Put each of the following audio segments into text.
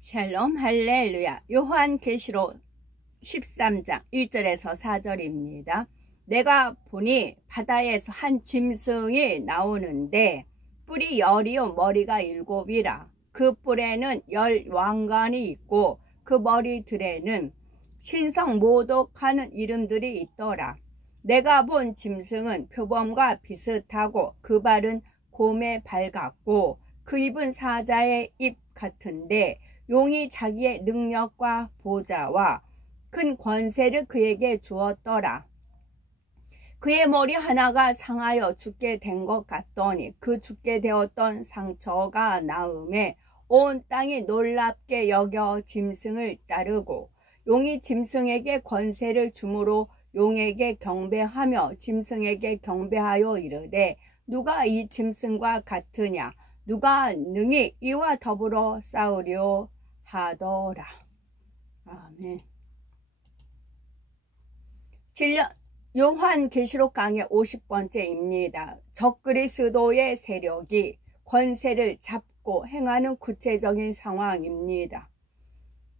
샬롬 할렐루야. 요한계시록 13장 1절에서 4절입니다. 내가 보니 바다에서 한 짐승이 나오는데 뿔이 10이요 머리가 7이라. 그 뿔에는 10 왕관이 있고 그 머리들에는 신성 모독하는 이름들이 있더라. 내가 본 짐승은 표범과 비슷하고 그 발은 곰의 발 같고 그 입은 사자의 입 같은데 용이 자기의 능력과 보좌와 큰 권세를 그에게 주었더라. 그의 머리 하나가 상하여 죽게 된 것 같더니 그 죽게 되었던 상처가 나음에 온 땅이 놀랍게 여겨 짐승을 따르고 용이 짐승에게 권세를 주므로 용에게 경배하며 짐승에게 경배하여 이르되 누가 이 짐승과 같으냐 누가 능히 이와 더불어 싸우려 하더라. 아멘. 요한계시록 강의 50번째입니다. 적그리스도의 세력이 권세를 잡고 행하는 구체적인 상황입니다.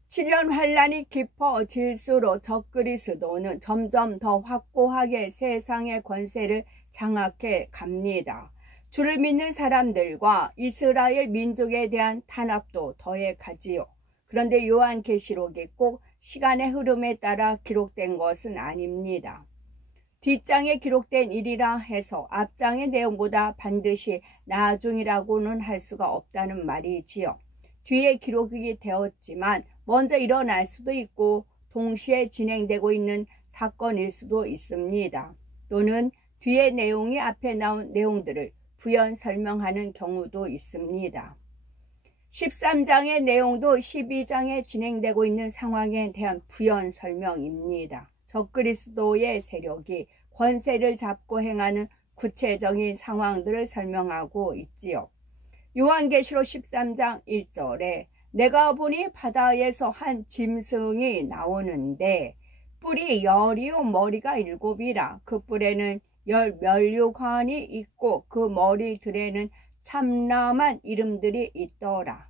7년 환란이 깊어질수록 적그리스도는 점점 더 확고하게 세상의 권세를 장악해 갑니다. 주를 믿는 사람들과 이스라엘 민족에 대한 탄압도 더해 가지요. 그런데 요한계시록이 꼭 시간의 흐름에 따라 기록된 것은 아닙니다. 뒷장에 기록된 일이라 해서 앞장의 내용보다 반드시 나중이라고는 할 수가 없다는 말이지요. 뒤에 기록이 되었지만 먼저 일어날 수도 있고 동시에 진행되고 있는 사건일 수도 있습니다. 또는 뒤에 내용이 앞에 나온 내용들을 부연 설명하는 경우도 있습니다. 13장의 내용도 12장에 진행되고 있는 상황에 대한 부연 설명입니다. 적그리스도의 세력이 권세를 잡고 행하는 구체적인 상황들을 설명하고 있지요. 요한계시록 13장 1절에 내가 보니 바다에서 한 짐승이 나오는데 뿔이 10이요 머리가 7이라. 그 뿔에는 10 면류관이 있고 그 머리들에는 참남한 이름들이 있더라.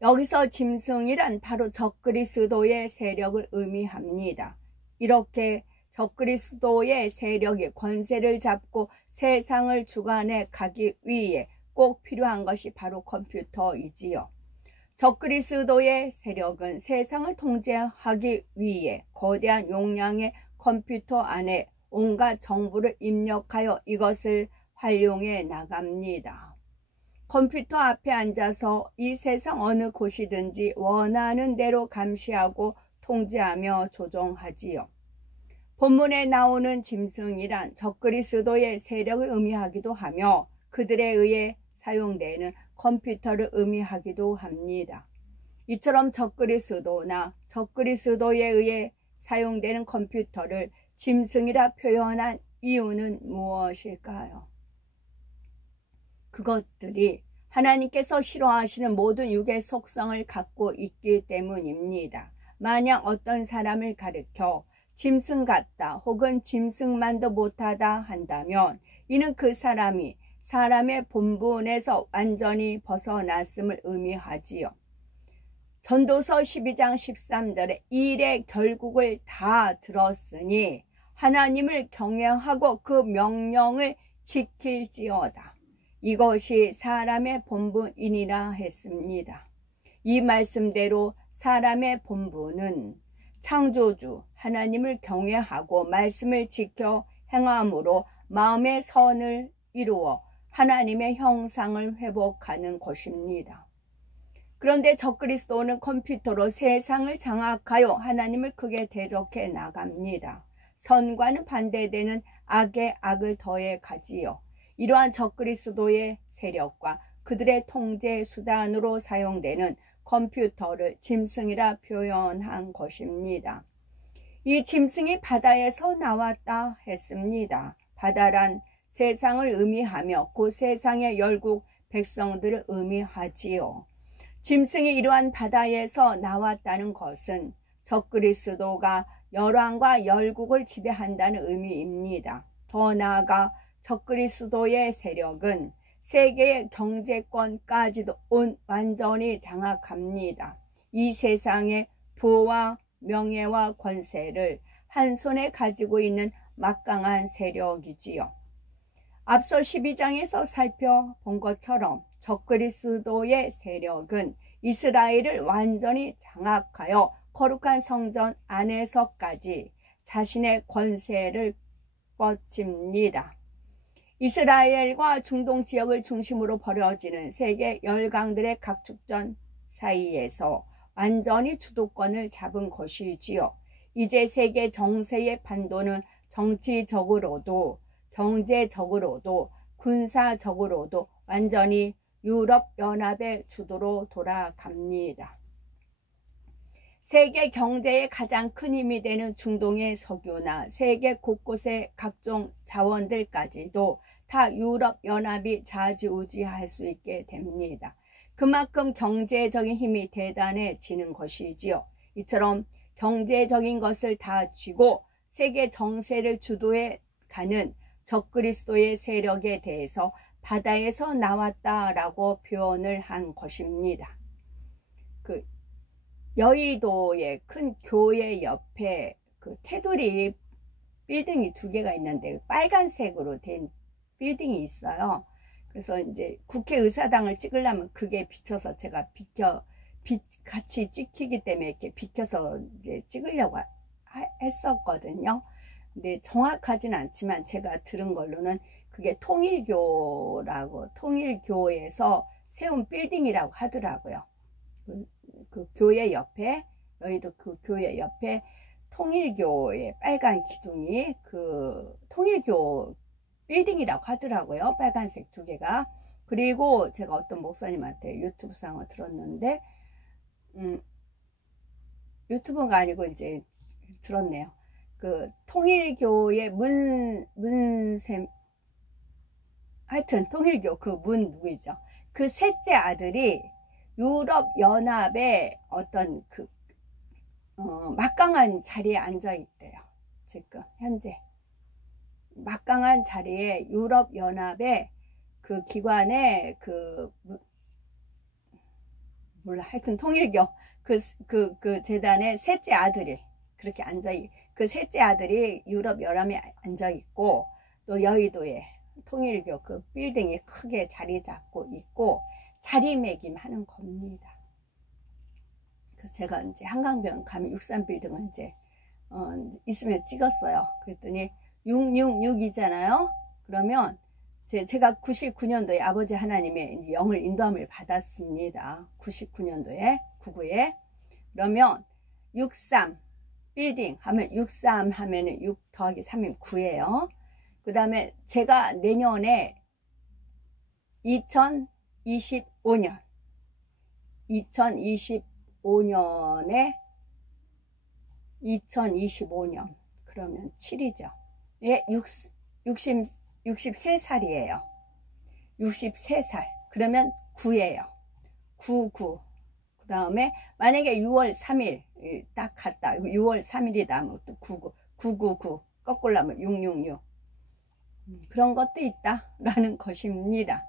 여기서 짐승이란 바로 적그리스도의 세력을 의미합니다. 이렇게 적그리스도의 세력이 권세를 잡고 세상을 주관해 가기 위해 꼭 필요한 것이 바로 컴퓨터이지요. 적그리스도의 세력은 세상을 통제하기 위해 거대한 용량의 컴퓨터 안에 온갖 정보를 입력하여 이것을 활용해 나갑니다. 컴퓨터 앞에 앉아서 이 세상 어느 곳이든지 원하는 대로 감시하고 통제하며 조종하지요. 본문에 나오는 짐승이란 적그리스도의 세력을 의미하기도 하며 그들에 의해 사용되는 컴퓨터를 의미하기도 합니다. 이처럼 적그리스도나 적그리스도에 의해 사용되는 컴퓨터를 짐승이라 표현한 이유는 무엇일까요? 그것들이 하나님께서 싫어하시는 모든 육의 속성을 갖고 있기 때문입니다. 만약 어떤 사람을 가리켜 짐승 같다 혹은 짐승만도 못하다 한다면 이는 그 사람이 사람의 본분에서 완전히 벗어났음을 의미하지요. 전도서 12장 13절에 일의 결국을 다 들었으니 하나님을 경외하고 그 명령을 지킬지어다. 이것이 사람의 본분이니라 했습니다. 이 말씀대로 사람의 본분은 창조주 하나님을 경외하고 말씀을 지켜 행함으로 마음의 선을 이루어 하나님의 형상을 회복하는 것입니다. 그런데 적그리스도는 컴퓨터로 세상을 장악하여 하나님을 크게 대적해 나갑니다. 선과는 반대되는 악에 악을 더해 가지요. 이러한 적그리스도의 세력과 그들의 통제 수단으로 사용되는 컴퓨터를 짐승이라 표현한 것입니다. 이 짐승이 바다에서 나왔다 했습니다. 바다란 세상을 의미하며 그 세상의 열국 백성들을 의미하지요. 짐승이 이러한 바다에서 나왔다는 것은 적그리스도가 열왕과 열국을 지배한다는 의미입니다. 더 나아가 적그리스도의 세력은 세계의 경제권까지도 완전히 장악합니다. 이 세상의 부와 명예와 권세를 한 손에 가지고 있는 막강한 세력이지요. 앞서 12장에서 살펴본 것처럼 적그리스도의 세력은 이스라엘을 완전히 장악하여 거룩한 성전 안에서까지 자신의 권세를 뻗칩니다. 이스라엘과 중동 지역을 중심으로 벌어지는 세계 열강들의 각축전 사이에서 완전히 주도권을 잡은 것이지요. 이제 세계 정세의 판도는 정치적으로도 경제적으로도 군사적으로도 완전히 유럽연합의 주도로 돌아갑니다. 세계 경제의 가장 큰 힘이 되는 중동의 석유나 세계 곳곳의 각종 자원들까지도 다 유럽연합이 좌지우지할 수 있게 됩니다. 그만큼 경제적인 힘이 대단해지는 것이지요. 이처럼 경제적인 것을 다 쥐고 세계 정세를 주도해 가는 적그리스도의 세력에 대해서 바다에서 나왔다라고 표현을 한 것입니다. 여의도의 큰 교회 옆에 테두리 빌딩이 2개가 있는데 빨간색으로 된 빌딩이 있어요. 그래서 이제 국회의사당을 찍으려면 그게 비쳐서 제가 같이 찍히기 때문에 이렇게 비켜서 이제 찍으려고 했었거든요. 근데 정확하진 않지만 제가 들은 걸로는 그게 통일교에서 세운 빌딩이라고 하더라고요. 그 교회 옆에, 여의도 그 교회 옆에 통일교의 빨간 기둥이 통일교 빌딩이라고 하더라고요. 빨간색 2개가. 그리고 제가 어떤 목사님한테 유튜브상을 들었는데, 유튜브가 아니고 이제 들었네요. 통일교의 하여튼 통일교 누구이죠? 그 셋째 아들이 유럽연합의 어떤 막강한 자리에 앉아 있대요. 지금 현재 막강한 자리에 유럽연합의 기관에 하여튼 통일교 재단의 셋째 아들이 그렇게 그 셋째 아들이 유럽연합에 앉아 있고, 또 여의도에 통일교 빌딩이 크게 자리 잡고 있고 자리매김하는 겁니다. 제가 이제 한강변 가면 63빌딩을 이제 있으면 찍었어요. 그랬더니 666이잖아요. 그러면 제가 99년도에 아버지 하나님의 영을 인도함을 받았습니다. 99년도에 99에 그러면 63 빌딩 하면 63 하면은 6 더하기 3이면 9예요. 그 다음에 제가 내년에 2025년에 2025년 그러면 7이죠. 예, 63살이에요. 63살. 그러면 9예요. 99. 그 다음에 만약에 6월 3일 딱 갔다. 6월 3일이다 하면 또 999. 거꾸로 하면 666. 그런 것도 있다라는 것입니다.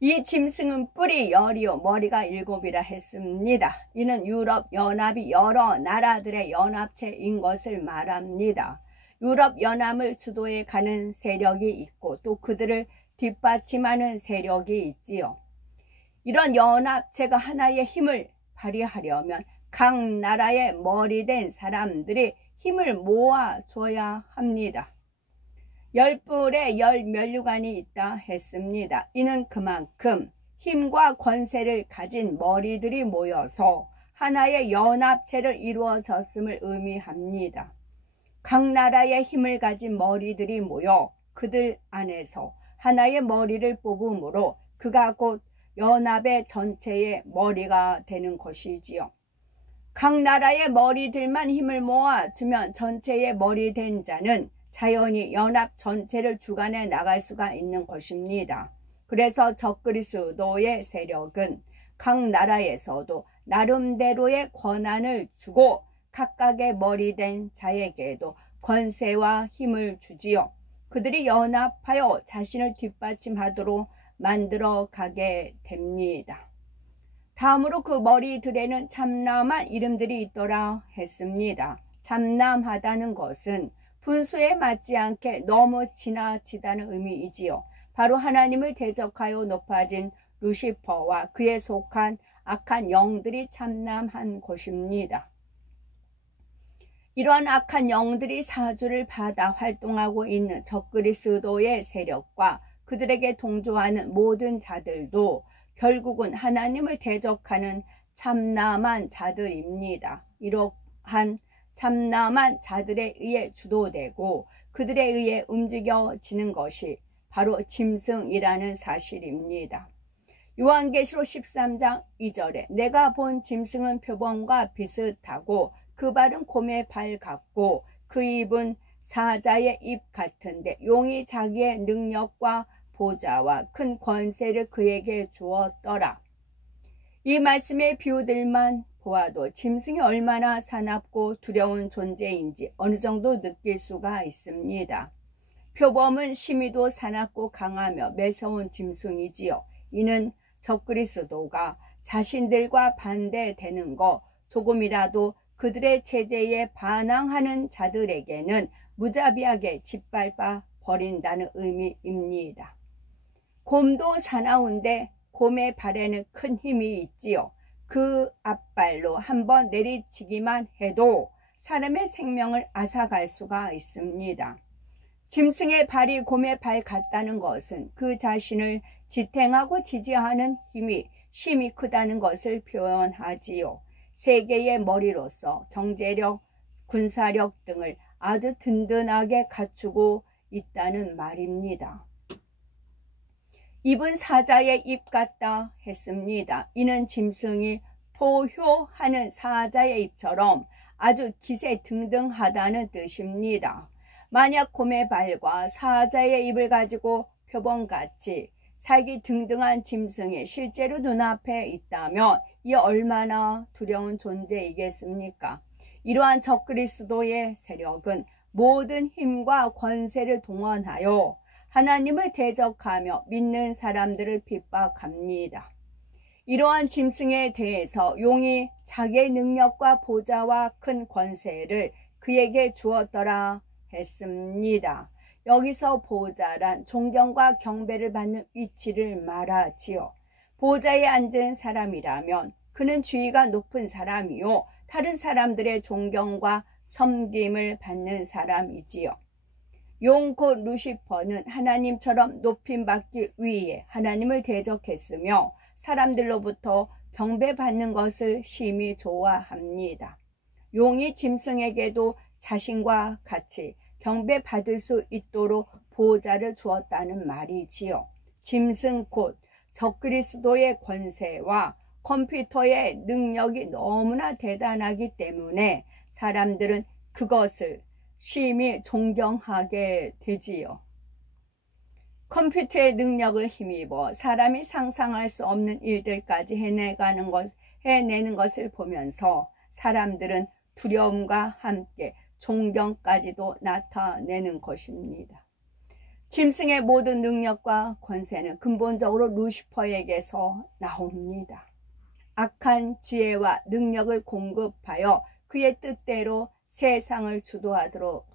이 짐승은 뿔이 10이요 머리가 7이라 했습니다. 이는 유럽연합이 여러 나라들의 연합체인 것을 말합니다. 유럽연합을 주도해 가는 세력이 있고 또 그들을 뒷받침하는 세력이 있지요. 이런 연합체가 하나의 힘을 발휘하려면 각 나라의 머리된 사람들이 힘을 모아줘야 합니다. 10뿔에 10면류관이 있다 했습니다. 이는 그만큼 힘과 권세를 가진 머리들이 모여서 하나의 연합체를 이루어졌음을 의미합니다. 각 나라의 힘을 가진 머리들이 모여 그들 안에서 하나의 머리를 뽑음으로 그가 곧 연합의 전체의 머리가 되는 것이지요. 각 나라의 머리들만 힘을 모아주면 전체의 머리 된 자는 자연히 연합 전체를 주관해 나갈 수가 있는 것입니다. 그래서 적그리스도의 세력은 각 나라에서도 나름대로의 권한을 주고 각각의 머리된 자에게도 권세와 힘을 주지요. 그들이 연합하여 자신을 뒷받침하도록 만들어 가게 됩니다. 다음으로 그 머리들에는 참남한 이름들이 있더라 했습니다. 참남하다는 것은 분수에 맞지 않게 너무 지나치다는 의미이지요. 바로 하나님을 대적하여 높아진 루시퍼와 그에 속한 악한 영들이 참남한 것입니다. 이러한 악한 영들이 사주를 받아 활동하고 있는 적그리스도의 세력과 그들에게 동조하는 모든 자들도 결국은 하나님을 대적하는 참남한 자들입니다. 이러한 참남한 자들에 의해 주도되고 그들에 의해 움직여지는 것이 바로 짐승이라는 사실입니다. 요한계시록 13장 2절에 내가 본 짐승은 표범과 비슷하고 그 발은 곰의 발 같고 그 입은 사자의 입 같은데 용이 자기의 능력과 보좌와 큰 권세를 그에게 주었더라. 이 말씀의 비유들만 보아도 짐승이 얼마나 사납고 두려운 존재인지 어느 정도 느낄 수가 있습니다. 표범은 심히도 사납고 강하며 매서운 짐승이지요. 이는 적그리스도가 자신들과 반대되는 것, 조금이라도 그들의 체제에 반항하는 자들에게는 무자비하게 짓밟아 버린다는 의미입니다. 곰도 사나운데 곰의 발에는 큰 힘이 있지요. 그 앞발로 한번 내리치기만 해도 사람의 생명을 앗아갈 수가 있습니다. 짐승의 발이 곰의 발 같다는 것은 그 자신을 지탱하고 지지하는 힘이 심히 크다는 것을 표현하지요. 세계의 머리로서 경제력, 군사력 등을 아주 든든하게 갖추고 있다는 말입니다. 입은 사자의 입 같다 했습니다. 이는 짐승이 포효하는 사자의 입처럼 아주 기세등등하다는 뜻입니다. 만약 곰의 발과 사자의 입을 가지고 표범같이 살기 등등한 짐승이 실제로 눈앞에 있다면 이 얼마나 두려운 존재이겠습니까? 이러한 적그리스도의 세력은 모든 힘과 권세를 동원하여 하나님을 대적하며 믿는 사람들을 핍박합니다. 이러한 짐승에 대해서 용이 자기의 능력과 보좌와 큰 권세를 그에게 주었더라 했습니다. 여기서 보좌란 존경과 경배를 받는 위치를 말하지요. 보좌에 앉은 사람이라면 그는 지위가 높은 사람이요 다른 사람들의 존경과 섬김을 받는 사람이지요. 용 곧 루시퍼는 하나님처럼 높임받기 위해 하나님을 대적했으며 사람들로부터 경배받는 것을 심히 좋아합니다. 용이 짐승에게도 자신과 같이 경배받을 수 있도록 보좌를 주었다는 말이지요. 짐승 곧 적그리스도의 권세와 컴퓨터의 능력이 너무나 대단하기 때문에 사람들은 그것을 심히 존경하게 되지요. 컴퓨터의 능력을 힘입어 사람이 상상할 수 없는 일들까지 해내는 것을 보면서 사람들은 두려움과 함께 존경까지도 나타내는 것입니다. 짐승의 모든 능력과 권세는 근본적으로 루시퍼에게서 나옵니다. 악한 지혜와 능력을 공급하여 그의 뜻대로 세상을 주도하도록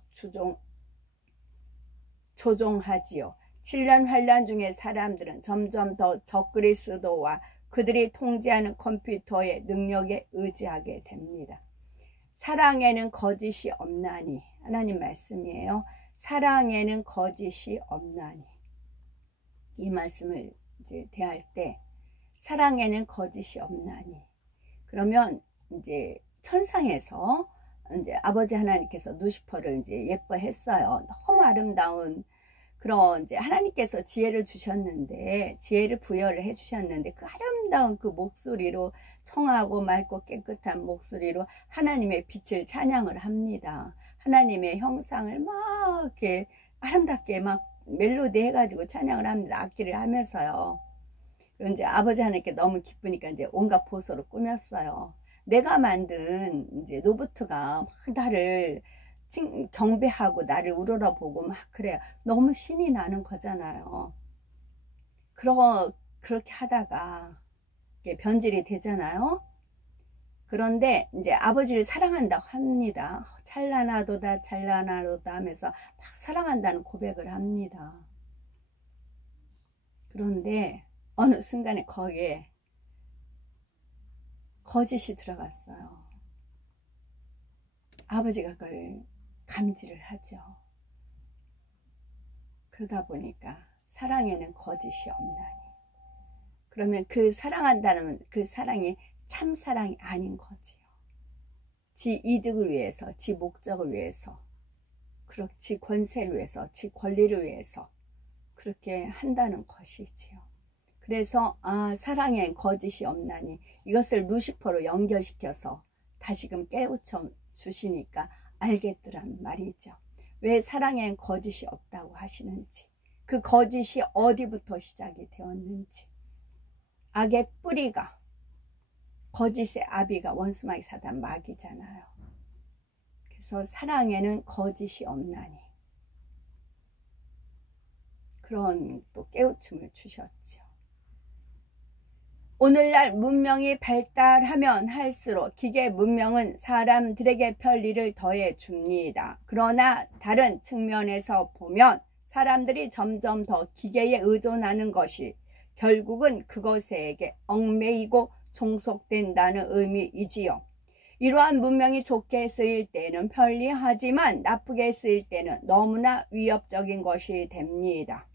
조종하지요. 7년 환란 중에 사람들은 점점 더 적그리스도와 그들이 통제하는 컴퓨터의 능력에 의지하게 됩니다. 사랑에는 거짓이 없나니, 하나님 말씀이에요. 사랑에는 거짓이 없나니. 이 말씀을 이제 대할 때 사랑에는 거짓이 없나니. 그러면 이제 천상에서 이제 아버지 하나님께서 루시퍼를 이제 예뻐했어요. 너무 아름다운 그런 이제 하나님께서 지혜를 주셨는데, 지혜를 부여를 해주셨는데, 그 아름다운 그 목소리로 청하고 맑고 깨끗한 목소리로 하나님의 빛을 찬양을 합니다. 하나님의 형상을 막 이렇게 아름답게 막 멜로디 해가지고 찬양을 합니다. 악기를 하면서요. 그리고 이제 아버지 하나님께 너무 기쁘니까 이제 온갖 보소로 꾸몄어요. 내가 만든 이제 로봇가 막 나를 경배하고 나를 우러러보고 막 그래요. 너무 신이 나는 거잖아요. 그렇게 하다가 변질이 되잖아요. 그런데 이제 아버지를 사랑한다고 합니다. 찬란하도다 찬란하도다 하면서 막 사랑한다는 고백을 합니다. 그런데 어느 순간에 거기에 거짓이 들어갔어요. 아버지가 그걸 감지를 하죠. 그러다 보니까 사랑에는 거짓이 없나니. 그러면 그 사랑한다는 그 사랑이 참 사랑이 아닌 거지요. 지 이득을 위해서, 지 목적을 위해서, 지 권세를 위해서, 지 권리를 위해서 그렇게 한다는 것이지요. 그래서 사랑엔 거짓이 없나니 이것을 루시퍼로 연결시켜서 다시금 깨우쳐 주시니까 알겠더란 말이죠. 왜 사랑엔 거짓이 없다고 하시는지, 그 거짓이 어디부터 시작이 되었는지. 악의 뿌리가, 거짓의 아비가 원수마귀 사단 마귀잖아요. 그래서 사랑에는 거짓이 없나니 그런 또 깨우침을 주셨죠. 오늘날 문명이 발달하면 할수록 기계 문명은 사람들에게 편리를 더해 줍니다. 그러나 다른 측면에서 보면 사람들이 점점 더 기계에 의존하는 것이 결국은 그것에게 얽매이고 종속된다는 의미이지요. 이러한 문명이 좋게 쓰일 때는 편리하지만 나쁘게 쓰일 때는 너무나 위협적인 것이 됩니다.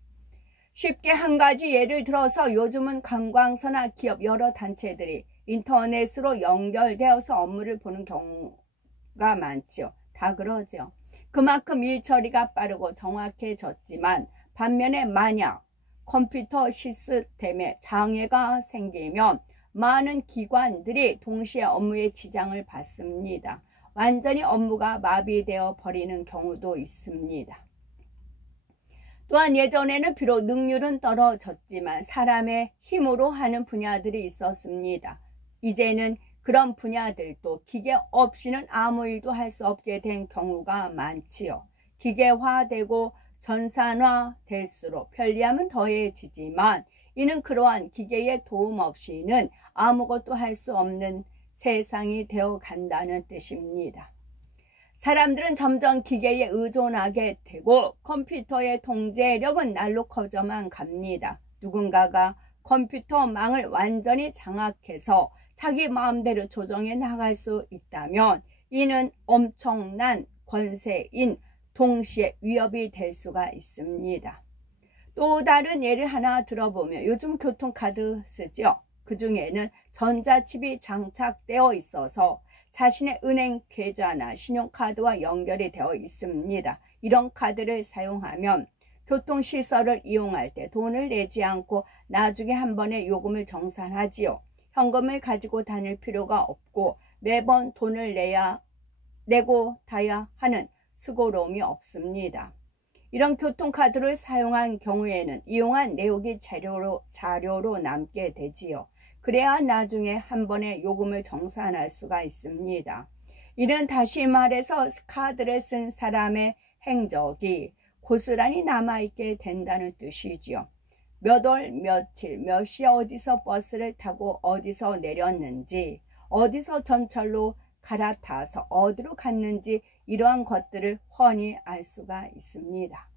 쉽게 한 가지 예를 들어서 요즘은 관광서나 기업 여러 단체들이 인터넷으로 연결되어서 업무를 보는 경우가 많죠. 다 그러죠. 그만큼 일 처리가 빠르고 정확해졌지만 반면에 만약 컴퓨터 시스템에 장애가 생기면 많은 기관들이 동시에 업무에 지장을 받습니다. 완전히 업무가 마비되어 버리는 경우도 있습니다. 또한 예전에는 비록 능률은 떨어졌지만 사람의 힘으로 하는 분야들이 있었습니다. 이제는 그런 분야들도 기계 없이는 아무 일도 할 수 없게 된 경우가 많지요. 기계화되고 전산화될수록 편리함은 더해지지만 이는 그러한 기계의 도움 없이는 아무것도 할 수 없는 세상이 되어 간다는 뜻입니다. 사람들은 점점 기계에 의존하게 되고 컴퓨터의 통제력은 날로 커져만 갑니다. 누군가가 컴퓨터망을 완전히 장악해서 자기 마음대로 조정해 나갈 수 있다면 이는 엄청난 권세인 동시에 위협이 될 수가 있습니다. 또 다른 예를 하나 들어보면 요즘 교통카드 쓰죠. 그 중에는 전자칩이 장착되어 있어서 자신의 은행 계좌나 신용카드와 연결이 되어 있습니다. 이런 카드를 사용하면 교통시설을 이용할 때 돈을 내지 않고 나중에 한 번에 요금을 정산하지요. 현금을 가지고 다닐 필요가 없고 매번 돈을 내고 타야 하는 수고로움이 없습니다. 이런 교통카드를 사용한 경우에는 이용한 내역이 자료로 남게 되지요. 그래야 나중에 한 번에 요금을 정산할 수가 있습니다. 이는 다시 말해서 카드를 쓴 사람의 행적이 고스란히 남아있게 된다는 뜻이지요. 몇 월 며칠 몇 시에 어디서 버스를 타고 어디서 내렸는지, 어디서 전철로 갈아타서 어디로 갔는지 이러한 것들을 훤히 알 수가 있습니다.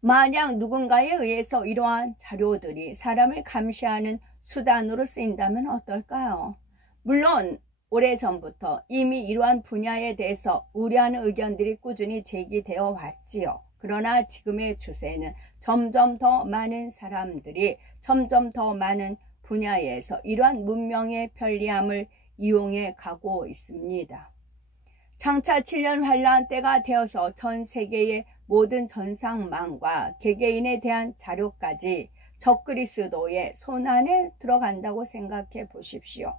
만약 누군가에 의해서 이러한 자료들이 사람을 감시하는 수단으로 쓰인다면 어떨까요? 물론 오래전부터 이미 이러한 분야에 대해서 우려하는 의견들이 꾸준히 제기되어 왔지요. 그러나 지금의 추세는 점점 더 많은 사람들이 점점 더 많은 분야에서 이러한 문명의 편리함을 이용해 가고 있습니다. 장차 7년 환란 때가 되어서 전 세계의 모든 전상망과 개개인에 대한 자료까지 적그리스도의 손안에 들어간다고 생각해 보십시오.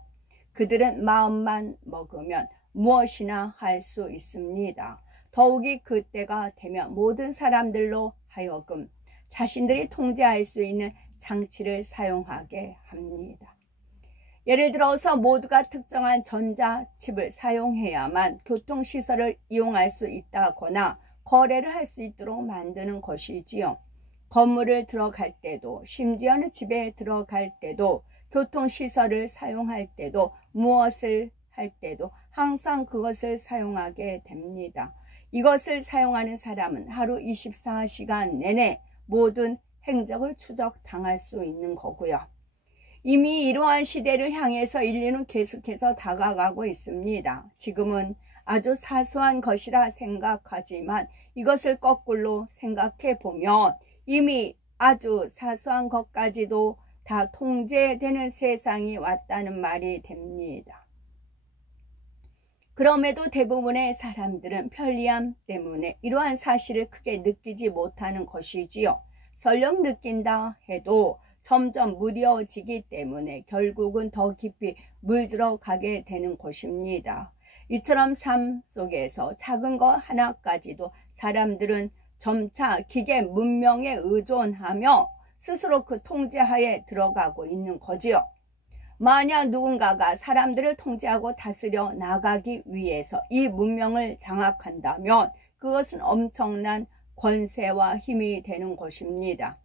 그들은 마음만 먹으면 무엇이나 할 수 있습니다. 더욱이 그때가 되면 모든 사람들로 하여금 자신들이 통제할 수 있는 장치를 사용하게 합니다. 예를 들어서 모두가 특정한 전자칩을 사용해야만 교통시설을 이용할 수 있다거나 거래를 할 수 있도록 만드는 것이지요. 건물을 들어갈 때도, 심지어는 집에 들어갈 때도, 교통시설을 사용할 때도, 무엇을 할 때도 항상 그것을 사용하게 됩니다. 이것을 사용하는 사람은 하루 24시간 내내 모든 행적을 추적당할 수 있는 거고요. 이미 이러한 시대를 향해서 인류는 계속해서 다가가고 있습니다. 지금은 아주 사소한 것이라 생각하지만 이것을 거꾸로 생각해 보면 이미 아주 사소한 것까지도 다 통제되는 세상이 왔다는 말이 됩니다. 그럼에도 대부분의 사람들은 편리함 때문에 이러한 사실을 크게 느끼지 못하는 것이지요. 설령 느낀다 해도 점점 무뎌지기 때문에 결국은 더 깊이 물들어가게 되는 것입니다. 이처럼 삶 속에서 작은 것 하나까지도 사람들은 점차 기계 문명에 의존하며 스스로 그 통제하에 들어가고 있는 거지요. 만약 누군가가 사람들을 통제하고 다스려 나가기 위해서 이 문명을 장악한다면 그것은 엄청난 권세와 힘이 되는 것입니다.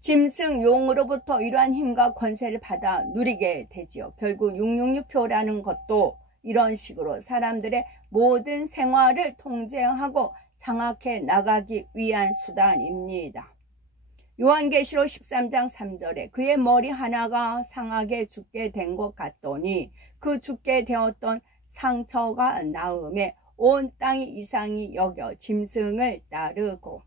짐승 용으로부터 이러한 힘과 권세를 받아 누리게 되지요. 결국 666표라는 것도 이런 식으로 사람들의 모든 생활을 통제하고 장악해 나가기 위한 수단입니다. 요한계시록 13장 3절에 그의 머리 하나가 상하게 죽게 된 것 같더니 그 죽게 되었던 상처가 나음에 온 땅이 이상히 여겨 짐승을 따르고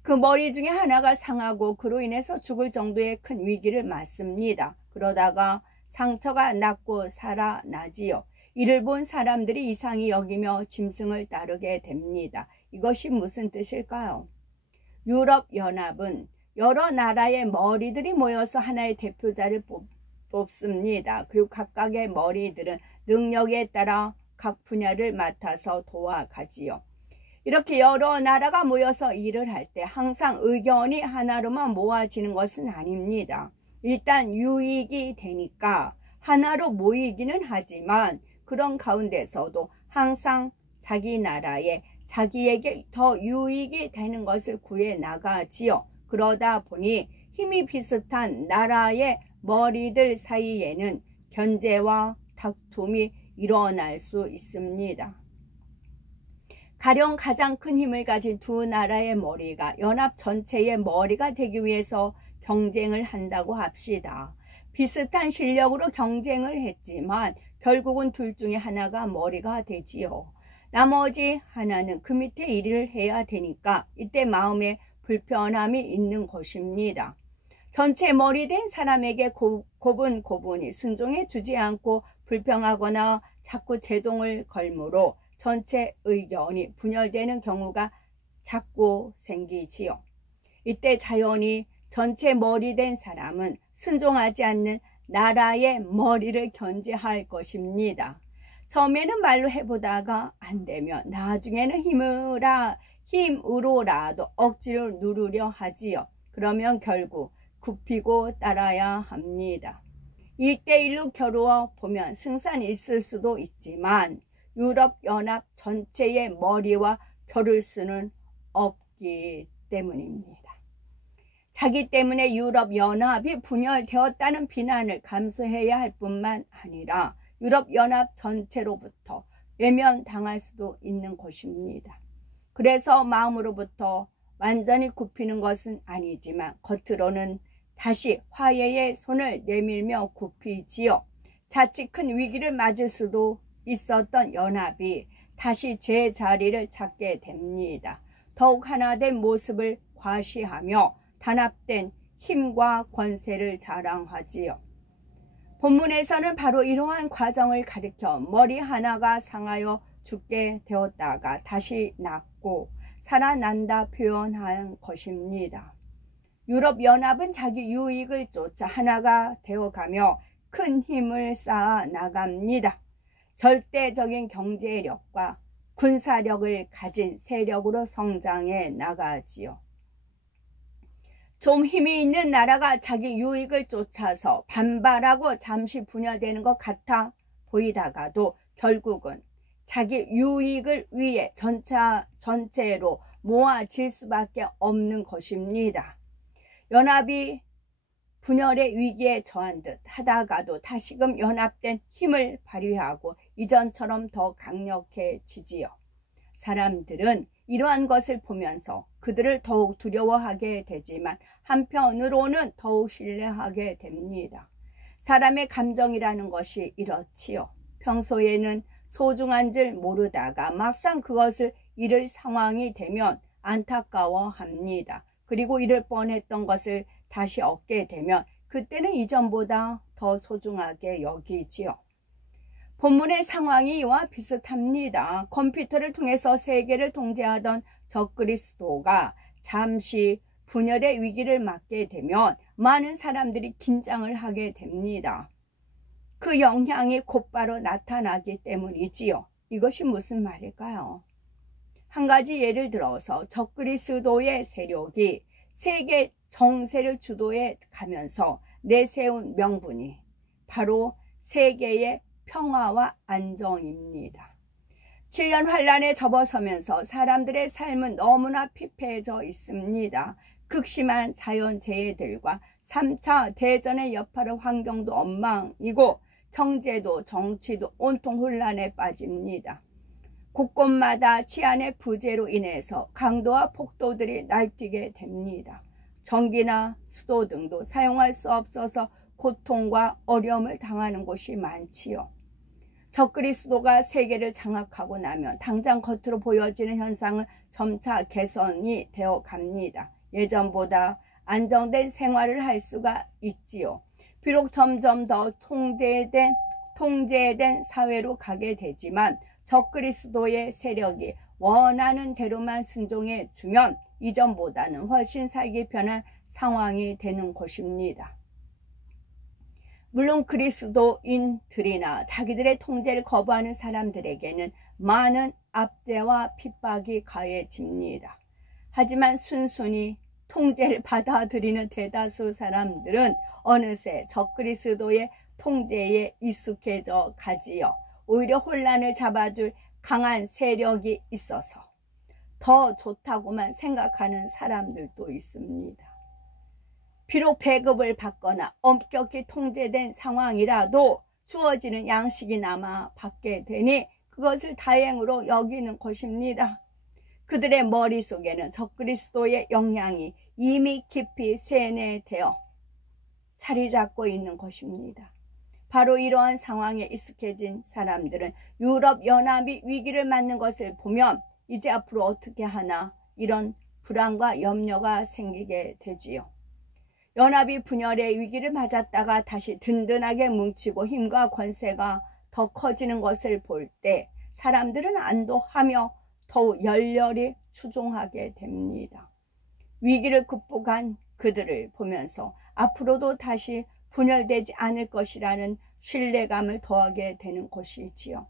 그 머리 중에 하나가 상하고 그로 인해서 죽을 정도의 큰 위기를 맞습니다. 그러다가 상처가 낫고 살아나지요. 이를 본 사람들이 이상히 여기며 짐승을 따르게 됩니다. 이것이 무슨 뜻일까요? 유럽연합은 여러 나라의 머리들이 모여서 하나의 대표자를 뽑습니다. 그리고 각각의 머리들은 능력에 따라 각 분야를 맡아서 도와가지요. 이렇게 여러 나라가 모여서 일을 할 때 항상 의견이 하나로만 모아지는 것은 아닙니다. 일단 유익이 되니까 하나로 모이기는 하지만 그런 가운데서도 항상 자기 나라에 자기에게 더 유익이 되는 것을 구해 나가지요. 그러다 보니 힘이 비슷한 나라의 머리들 사이에는 견제와 다툼이 일어날 수 있습니다. 가령 가장 큰 힘을 가진 두 나라의 머리가 연합 전체의 머리가 되기 위해서 경쟁을 한다고 합시다. 비슷한 실력으로 경쟁을 했지만 결국은 둘 중에 하나가 머리가 되지요. 나머지 하나는 그 밑에 일을 해야 되니까 이때 마음에 불편함이 있는 것입니다. 전체 머리 된 사람에게 고분고분이 순종해 주지 않고 불평하거나 자꾸 제동을 걸므로 전체 의견이 분열되는 경우가 자꾸 생기지요. 이때 자연히 전체 머리 된 사람은 순종하지 않는 나라의 머리를 견제할 것입니다. 처음에는 말로 해보다가 안 되면 나중에는 힘으로라도 억지로 누르려 하지요. 그러면 결국 굽히고 따라야 합니다. 1대1로 겨루어 보면 승산이 있을 수도 있지만 유럽연합 전체의 머리와 겨룰 수는 없기 때문입니다. 자기 때문에 유럽연합이 분열되었다는 비난을 감수해야 할 뿐만 아니라 유럽연합 전체로부터 외면당할 수도 있는 것입니다. 그래서 마음으로부터 완전히 굽히는 것은 아니지만 겉으로는 다시 화해의 손을 내밀며 굽히지요. 자칫 큰 위기를 맞을 수도 있었던 연합이 다시 제자리를 찾게 됩니다. 더욱 하나된 모습을 과시하며 단합된 힘과 권세를 자랑하지요. 본문에서는 바로 이러한 과정을 가리켜 머리 하나가 상하여 죽게 되었다가 다시 낫고 살아난다 표현한 것입니다. 유럽연합은 자기 유익을 쫓아 하나가 되어가며 큰 힘을 쌓아 나갑니다. 절대적인 경제력과 군사력을 가진 세력으로 성장해 나가지요. 좀 힘이 있는 나라가 자기 유익을 쫓아서 반발하고 잠시 분열되는 것 같아 보이다가도 결국은 자기 유익을 위해 전체로 모아질 수밖에 없는 것입니다. 연합이 분열의 위기에 처한 듯 하다가도 다시금 연합된 힘을 발휘하고 이전처럼 더 강력해지지요. 사람들은 이러한 것을 보면서 그들을 더욱 두려워하게 되지만 한편으로는 더욱 신뢰하게 됩니다. 사람의 감정이라는 것이 이렇지요. 평소에는 소중한 줄 모르다가 막상 그것을 잃을 상황이 되면 안타까워합니다. 그리고 잃을 뻔했던 것을 다시 얻게 되면 그때는 이전보다 더 소중하게 여기지요. 본문의 상황이 이와 비슷합니다. 컴퓨터를 통해서 세계를 통제하던 적그리스도가 잠시 분열의 위기를 맞게 되면 많은 사람들이 긴장을 하게 됩니다. 그 영향이 곧바로 나타나기 때문이지요. 이것이 무슨 말일까요? 한 가지 예를 들어서 적그리스도의 세력이 세계 정세를 주도해 가면서 내세운 명분이 바로 세계의 평화와 안정입니다. 7년 환란에 접어서면서 사람들의 삶은 너무나 피폐해져 있습니다. 극심한 자연재해들과 3차 대전의 여파로 환경도 엉망이고 경제도 정치도 온통 혼란에 빠집니다. 곳곳마다 치안의 부재로 인해서 강도와 폭도들이 날뛰게 됩니다. 전기나 수도 등도 사용할 수 없어서 고통과 어려움을 당하는 곳이 많지요. 적그리스도가 세계를 장악하고 나면 당장 겉으로 보여지는 현상은 점차 개선이 되어 갑니다. 예전보다 안정된 생활을 할 수가 있지요. 비록 점점 더 통제된 사회로 가게 되지만 적그리스도의 세력이 원하는 대로만 순종해 주면 이전보다는 훨씬 살기 편한 상황이 되는 것입니다. 물론 그리스도인들이나 자기들의 통제를 거부하는 사람들에게는 많은 압제와 핍박이 가해집니다. 하지만 순순히 통제를 받아들이는 대다수 사람들은 어느새 적그리스도의 통제에 익숙해져 가지요. 오히려 혼란을 잡아줄 강한 세력이 있어서 더 좋다고만 생각하는 사람들도 있습니다. 비록 배급을 받거나 엄격히 통제된 상황이라도 주어지는 양식이나마 받게 되니 그것을 다행으로 여기는 것입니다. 그들의 머릿속에는 적그리스도의 영향이 이미 깊이 세뇌되어 자리 잡고 있는 것입니다. 바로 이러한 상황에 익숙해진 사람들은 유럽연합이 위기를 맞는 것을 보면 이제 앞으로 어떻게 하나 이런 불안과 염려가 생기게 되지요. 연합이 분열의 위기를 맞았다가 다시 든든하게 뭉치고 힘과 권세가 더 커지는 것을 볼 때 사람들은 안도하며 더욱 열렬히 추종하게 됩니다. 위기를 극복한 그들을 보면서 앞으로도 다시 분열되지 않을 것이라는 신뢰감을 더하게 되는 것이지요.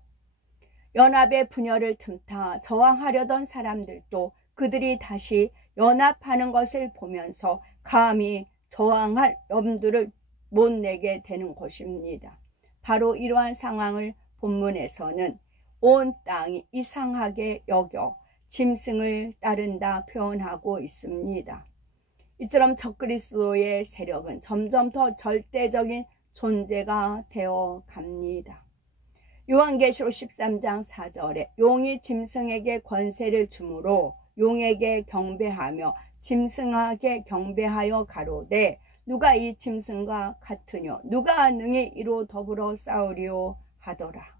연합의 분열을 틈타 저항하려던 사람들도 그들이 다시 연합하는 것을 보면서 감히 저항할 염두를 못 내게 되는 것입니다. 바로 이러한 상황을 본문에서는 온 땅이 이상하게 여겨 짐승을 따른다 표현하고 있습니다. 이처럼 적그리스도의 세력은 점점 더 절대적인 존재가 되어 갑니다. 요한계시록 13장 4절에 용이 짐승에게 권세를 주므로 용에게 경배하며 짐승에게 경배하여 가로되 누가 이 짐승과 같으뇨 누가 능히 이로 더불어 싸우리요 하더라.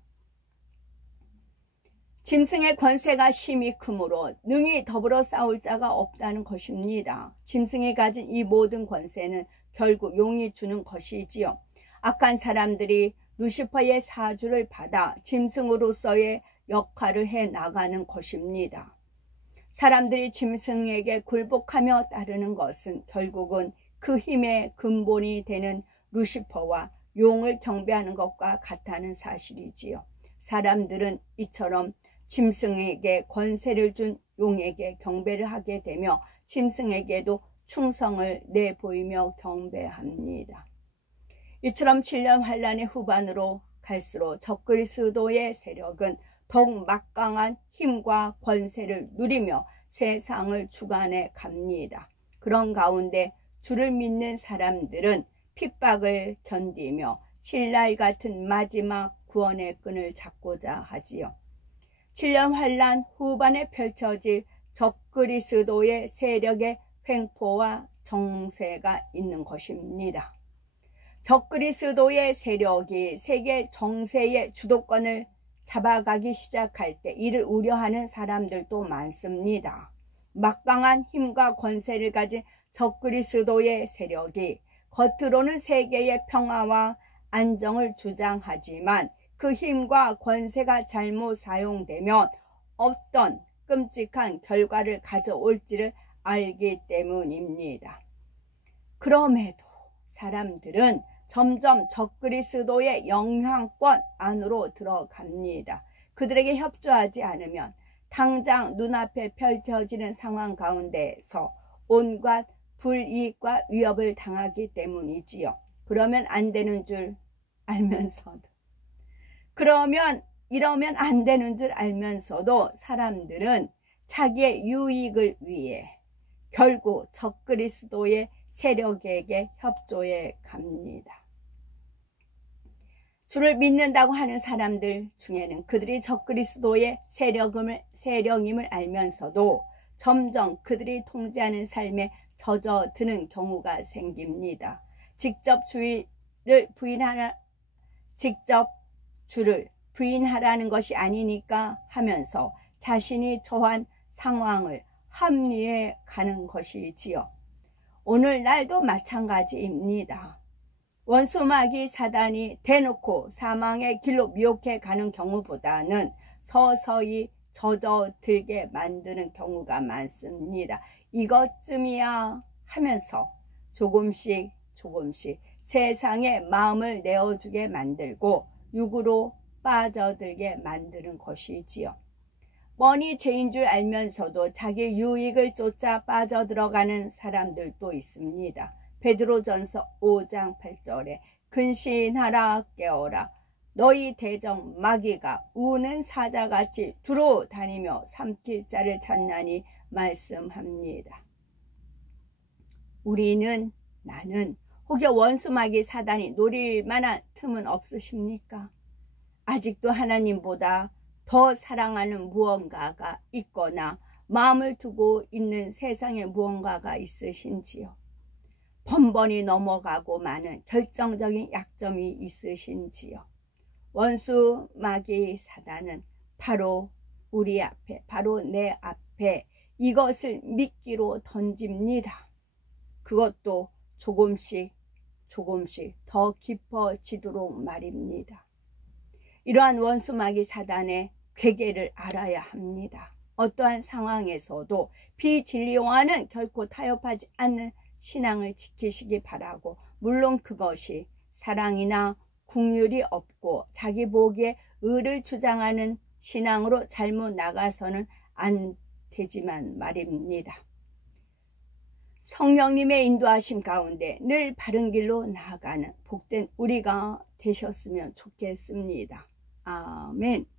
짐승의 권세가 심히 크므로 능히 더불어 싸울 자가 없다는 것입니다. 짐승이 가진 이 모든 권세는 결국 용이 주는 것이지요. 악한 사람들이 루시퍼의 사주를 받아 짐승으로서의 역할을 해 나가는 것입니다. 사람들이 짐승에게 굴복하며 따르는 것은 결국은 그 힘의 근본이 되는 루시퍼와 용을 경배하는 것과 같다는 사실이지요. 사람들은 이처럼 짐승에게 권세를 준 용에게 경배를 하게 되며 짐승에게도 충성을 내보이며 경배합니다. 이처럼 7년 환란의 후반으로 갈수록 적그리스도의 세력은 더욱 막강한 힘과 권세를 누리며 세상을 주관해 갑니다. 그런 가운데 주를 믿는 사람들은 핍박을 견디며 신랄 같은 마지막 구원의 끈을 잡고자 하지요. 7년 환란 후반에 펼쳐질 적그리스도의 세력의 횡포와 정세가 있는 것입니다. 적그리스도의 세력이 세계 정세의 주도권을 잡아가기 시작할 때 이를 우려하는 사람들도 많습니다. 막강한 힘과 권세를 가진 적그리스도의 세력이 겉으로는 세계의 평화와 안정을 주장하지만 그 힘과 권세가 잘못 사용되면 어떤 끔찍한 결과를 가져올지를 알기 때문입니다. 그럼에도 사람들은 점점 적그리스도의 영향권 안으로 들어갑니다. 그들에게 협조하지 않으면 당장 눈앞에 펼쳐지는 상황 가운데서 온갖 불이익과 위협을 당하기 때문이지요. 그러면 안 되는 줄 알면서도 이러면 안 되는 줄 알면서도 사람들은 자기의 유익을 위해 결국 적그리스도의 세력에게 협조해 갑니다. 주를 믿는다고 하는 사람들 중에는 그들이 적그리스도의 세력임을 알면서도 점점 그들이 통제하는 삶에 젖어드는 경우가 생깁니다. 직접 주를 부인하라는 것이 아니니까 하면서 자신이 처한 상황을 합리해 가는 것이지요. 오늘날도 마찬가지입니다. 원수마귀 사단이 대놓고 사망의 길로 미혹해 가는 경우보다는 서서히 젖어들게 만드는 경우가 많습니다. 이것쯤이야 하면서 조금씩 세상에 마음을 내어주게 만들고 육으로 빠져들게 만드는 것이지요. 뻔히 죄인 줄 알면서도 자기 유익을 쫓아 빠져들어가는 사람들도 있습니다. 베드로전서 5장 8절에 근신하라 깨어라 너희 대적 마귀가 우는 사자같이 두루 다니며 삼킬 자를 찾나니 말씀합니다. 나는 혹여 원수 마귀 사단이 노릴 만한 틈은 없으십니까? 아직도 하나님보다 더 사랑하는 무언가가 있거나 마음을 두고 있는 세상에 무언가가 있으신지요? 번번이 넘어가고 마는 결정적인 약점이 있으신지요? 원수 마귀 사단은 바로 우리 앞에, 바로 내 앞에 이것을 미끼로 던집니다. 그것도 조금씩 더 깊어지도록 말입니다. 이러한 원수 마귀 사단의 괴계를 알아야 합니다. 어떠한 상황에서도 비진리와는 결코 타협하지 않는 신앙을 지키시기 바라고, 물론 그것이 사랑이나 긍휼이 없고 자기 보기에 의를 주장하는 신앙으로 잘못 나가서는 안 되지만 말입니다. 성령님의 인도하심 가운데 늘 바른 길로 나아가는 복된 우리가 되셨으면 좋겠습니다. 아멘.